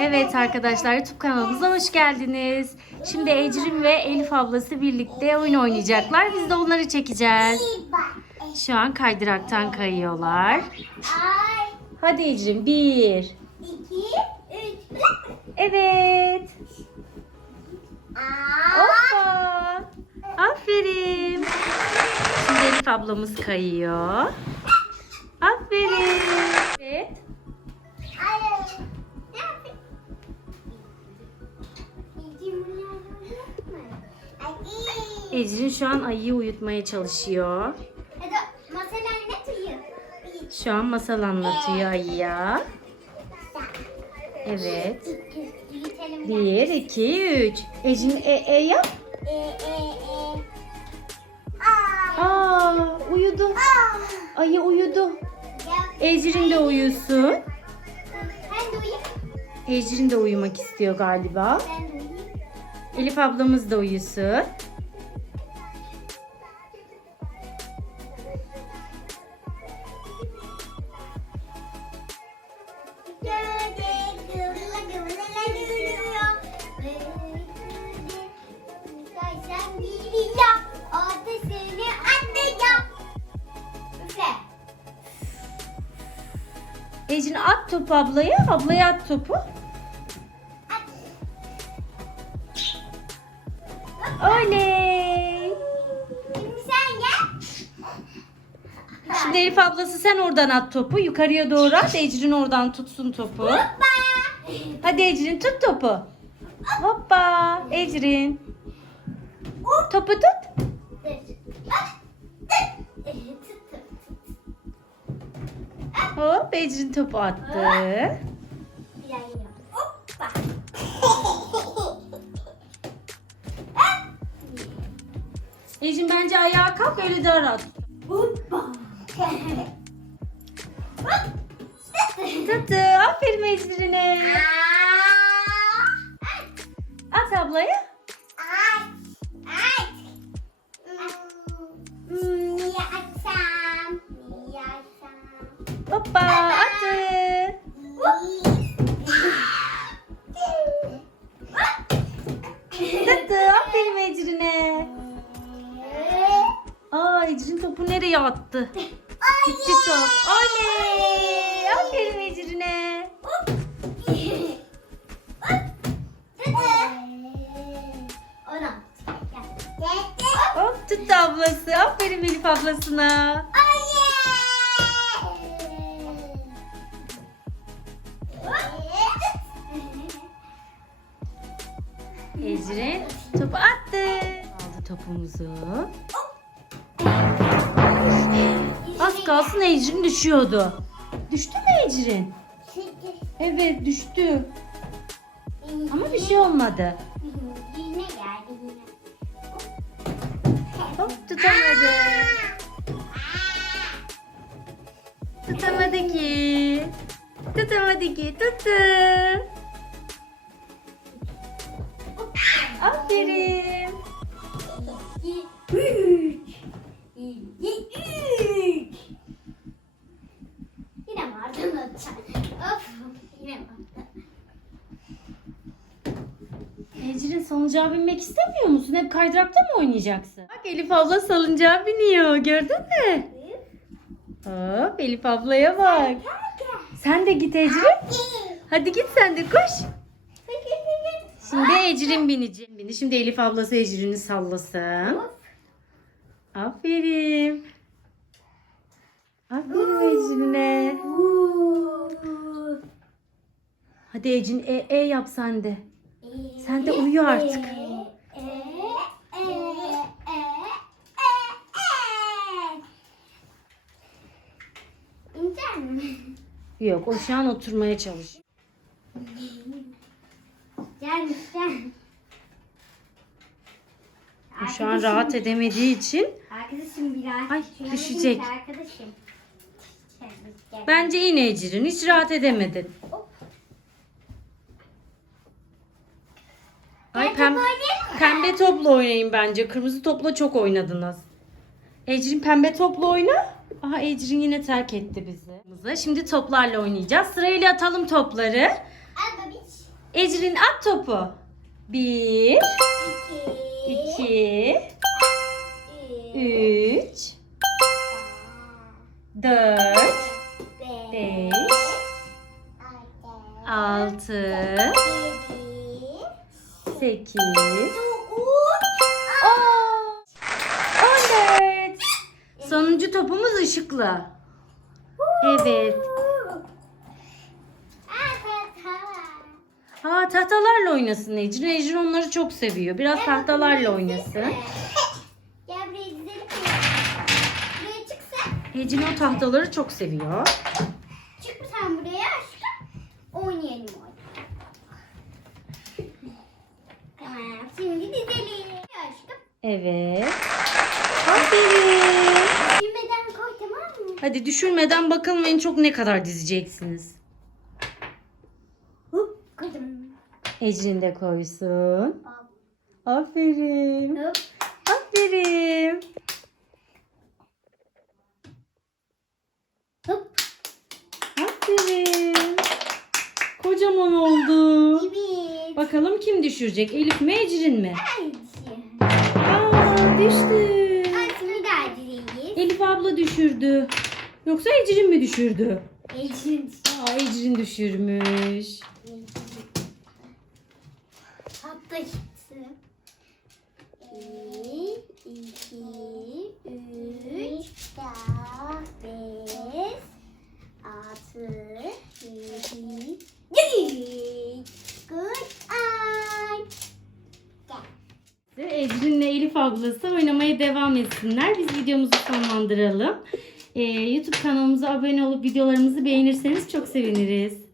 Evet arkadaşlar YouTube kanalımıza hoş geldiniz. Şimdi Ecrin ve Elif ablası birlikte oyun oynayacaklar. Biz de onları çekeceğiz. Şu an kaydıraktan kayıyorlar. Ay, Hadi Ecrin bir. iki, üç. Evet. Hoppa. Aferin. Şimdi Elif ablamız kayıyor. Ecrin şu an ayıyı uyutmaya çalışıyor. Masal anlatıyor. Şu an masal anlatıyor ayıya. Evet. Bir, iki, üç. Ecrin e, e yap. E, e, e. Aa. Uyudu. Aa. Ayı uyudu. Ecrin de uyusun. Ben de uyuyayım. Ecrin de uyumak istiyor galiba. Ben de uyuyayım. Elif ablamız da uyusun. Ecrin at topu ablaya. Ablaya at topu. Oley. Sen gel. Şimdi Elif ablası sen oradan at topu. Yukarıya doğru at. Ecrin oradan tutsun topu. Hoppa. Hadi Ecrin tut topu. Hoppa. Ecrin. Topu tut. Dur. At. Dur. Eh, tut, tut, tut. Hop Ecrin topu attı. Ecrin bence ayağa kalk öyle daha rahat. Hoppa. Tuttu. Aferin Ecrin'e. At ablaya. Ecrin topu nereye attı? Gitti top. Oley. Aferin Ecrin'e. Hop tuttu ablası. Aferin Elif ablasına. Ecrin topu attı. Aldı topumuzu. Az kalsın Ecrin düşüyordu. Düştü mü Ecrin? Evet düştü. Ama bir şey olmadı. Yine geldi yine. Hop tutamadı. Tutamadı ki. Tutamadı ki. Tuttu. Atacak? Of? Ecrin salıncağa binmek istemiyor musun? Hep kaydırakta mı oynayacaksın? Bak Elif abla salıncağa biniyor. Gördün mü? Hop Elif ablaya bak. Sen de git Ecrin. Hadi git sen de koş. Şimdi Ecrin binecek. Şimdi Elif ablası Ecrin'i sallasın. Aferin. Aferin Ecrin'e. Hadi Ecrin e, e yap sen de. Sen de uyu artık. İnecek mi? Yok o şu an oturmaya çalışıyor. Gel gel. O şu an rahat edemediği için Arkadaşım biraz. Ay, şöyle düşecek. Arkadaşım. Bence yine Ecrin hiç rahat edemedin. Ay Gel, pem top oynayalım mı? Pembe topla oynayın bence. Kırmızı topla çok oynadınız. Ecrin pembe topla oyna. Aha Ecrin yine terk etti bizi. Şimdi toplarla oynayacağız. Sırayla atalım topları. Ecrin at topu. Bir, iki, iki, üç, üç, dört, beş, beş, altı, yedi, sekiz, Dört. Sonuncu topumuz ışıklı. Evet. Ha tahtalarla oynasın Ecrin. Ecrin onları çok seviyor. Biraz tahtalarla oynasın. Gel buraya gidelim. Buraya çık sen. Ecrin o tahtaları çok seviyor. Çık sen buraya aşkım. Oynayalım oyun. Tamam. Şimdi dizelim. Aşkım. Evet. Aferin. Düşürmeden koy tamam mı? Hadi düşürmeden bakalım en çok ne kadar dizeceksiniz. Hop koydum. Ecrin de koysun. Aferin. Hop. Aferin. Hop. Aferin. Kocaman oldu. Evet. Bakalım kim düşürecek? Elif mi Ecrin mi? Haydi. Aa düştü. Hadi şimdi daha dizeyiz. Abla düşürdü. Yoksa Ecrin mi düşürdü? Ecrin. Aa Ecrin düşürmüş. Hatta çıktı. Bir, iki, üç, dört, beş, altı, yedi, yedi. Good eye. Ecrin'le Elif ablası oynamaya devam etsinler. Biz videomuzu sonlandıralım. Ee, YouTube kanalımıza abone olup videolarımızı beğenirseniz çok seviniriz.